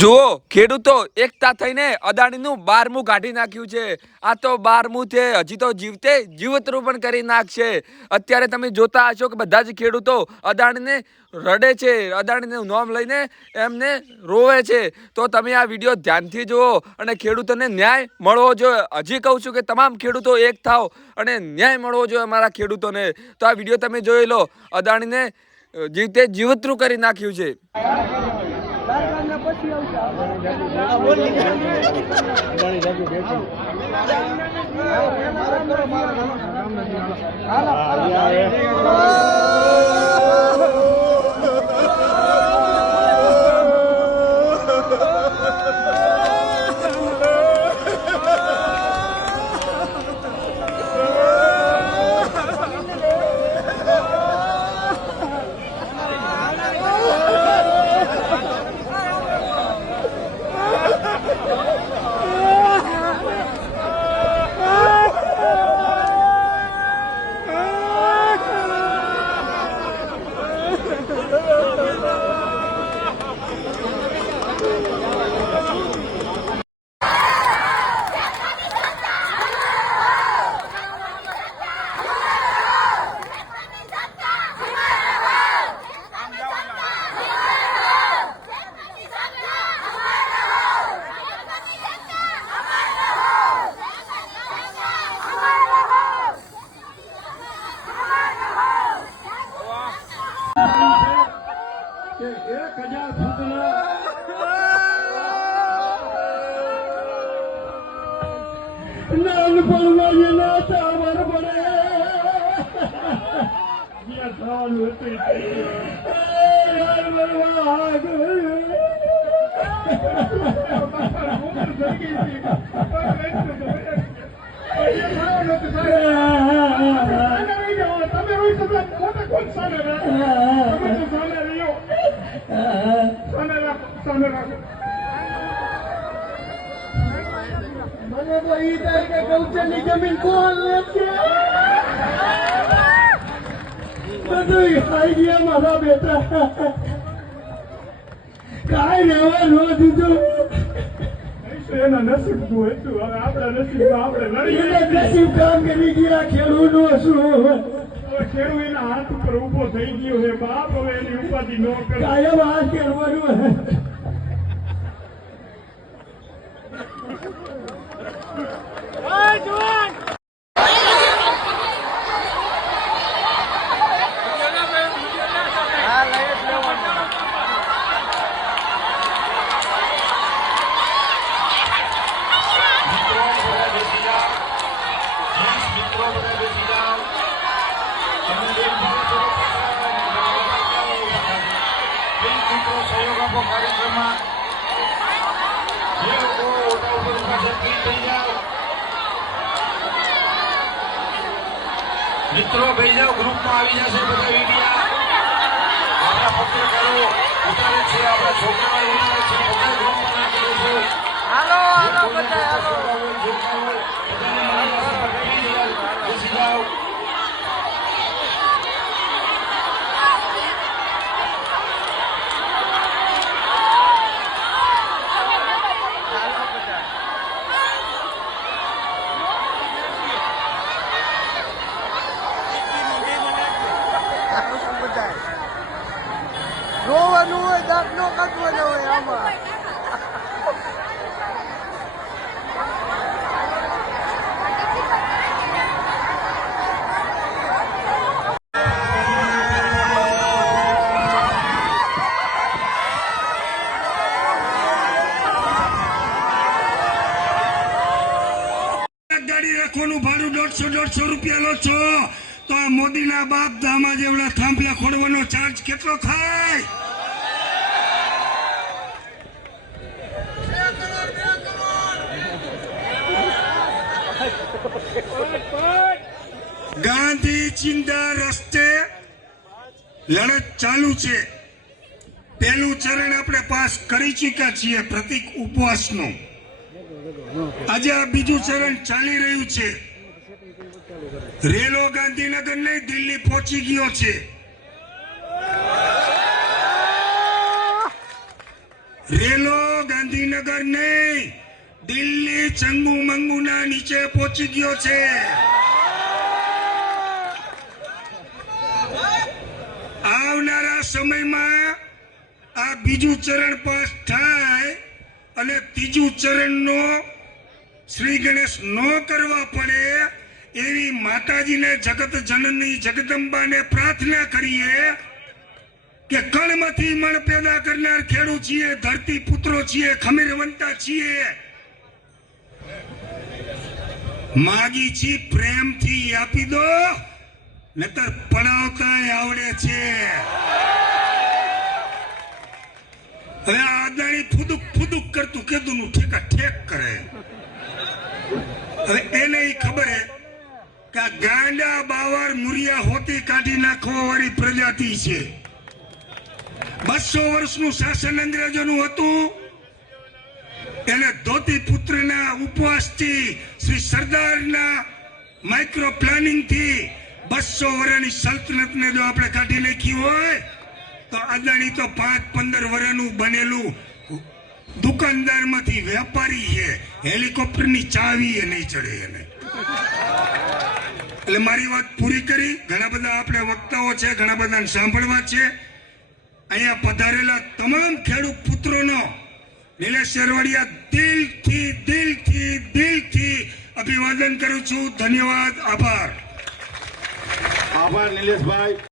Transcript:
જુઓ ખેડૂતો એકતા થઈને અદાણીનું 12મું કાઢી નાખ્યું છે। આ તો 12મું છે, હજી તો જીવતે જીવતરું પણ કરી નાખશે। અત્યારે તમે જોતા હશો કે બધા જ ખેડૂતો અદાણીને રડે છે, અદાણીનું નામ લઈને એમને રોવે છે। તો તમે આ વિડીયો ધ્યાનથી જુઓ અને ખેડૂતોને ન્યાય મળવો જોઈએ। હજી કહું છું કે તમામ ખેડૂતો એક થાવ અને ન્યાય મળવો જોઈએ અમારા ખેડૂતોને। તો આ વિડીયો તમે જોઈ લો, અદાણીને જીવતે જીવતરું કરી નાખ્યું છે। મને તો ઈ થાય કે ગૌચરની જમીન કોણ લે છે? બધું ખાઈ ગયા મારા બેટા, કાંઈ રહેવા ન દીધું। એના નસીબ નું હતું, હવે આપણા નસીબમાં આપણે લડીએ। નસીબ કામ કરી ગયા ખેડૂતનું શું? ખેડૂત એના હાથ ઉપર ઉભો થઈ ગયો છે બાપ, હવે એની ઉપાધિ ન કરે। કાયમ હાથ કરવાનું। મિત્રો ભાઈ જાઓ, ગ્રુપમાં આવી જશે બધા મીડિયા, આપણા પત્રકારો ઉતારે છે, આપણા છોકરાઓ ઉતારે છે, બધા ગ્રુપમાં નાખી દેશું। હાલો હાલો બધા હાલો, બેસી જાઓ। રોવાનું હોય, દાંતનો કાઢવાનો હોય આમાં। ગાડી રાખવાનું ભાડું 150 રૂપિયા લો છો, તો આ મોદીના બાપ દામા જેવડા થાંભલા ખોડવાનો ચાર્જ કેટલો થાય? ગાંધી ચિંતા રસ્તે લડત ચાલુ છે। પહેલું ચરણ આપણે પાસ કરી ચૂક્યા છીએ, પ્રતિક ઉપવાસનો। આજે આ બીજું ચરણ ચાલી રહ્યું છે। રેલો ગાંધીનગર નહીં, દિલ્હી પહોંચી ગયો છે। રેલો ગાંધીનગર નહીં, દિલ્હી ચંગુ મંગુના નીચે પહોંચી ગયો છે. આવનારા સમયમાં આ બીજું ચરણ પાસ થાય અને ત્રીજું ચરણનો શ્રી ગણેશ ન કરવા પડે એવી માતાજીને જગત જનની જગદંબાને પ્રાર્થના કરીએ કે કણમાંથી મણ પેદા કરનાર ખેડૂત છીએ, ધરતી પુત્રો છીએ, ખમીરવંતા છીએ. માગી છી પ્રેમથી આપી દો, નતર પડાવતા આવડે છે. હવે આ અદાણી ફુદુક ફુદુક કરતું કીધું નું ઠેકા ઠેક કરે. હવે એને ખબર હે કે આ ગાંડા બાવર મુરિયા હોતી કાઢી નાખવા વાળી પ્રજાતિ છે. 200 વર્ષનું શાસન અંગ્રેજોનું હતું. એને ધોતી પુત્રના ઉપવાસથી, શ્રી સરદારના માઇક્રો પ્લાનિંગ થી 200 વર્ષની સલ્તનતને જો આપણે કાઢી નાખી હોય તો અદાણી તો 5-15 વર્ષનું બનેલું દુકાનદારમાંથી વેપારી છે. હેલિકોપ્ટરની ચાવી એ નહીં ચડે એને. એટલે મારી વાત પૂરી કરી. ઘણા બધા આપણે વક્તાઓ છે, ઘણા બધાને સાંભળવા છે. અહીંયા પધારેલા તમામ ખેડૂત પુત્રોનો નિલેશ શેરવાડિયા દિલથી અભિવાદન કરું છું. ધન્યવાદ, આભાર. આભાર નિલેશભાઈ.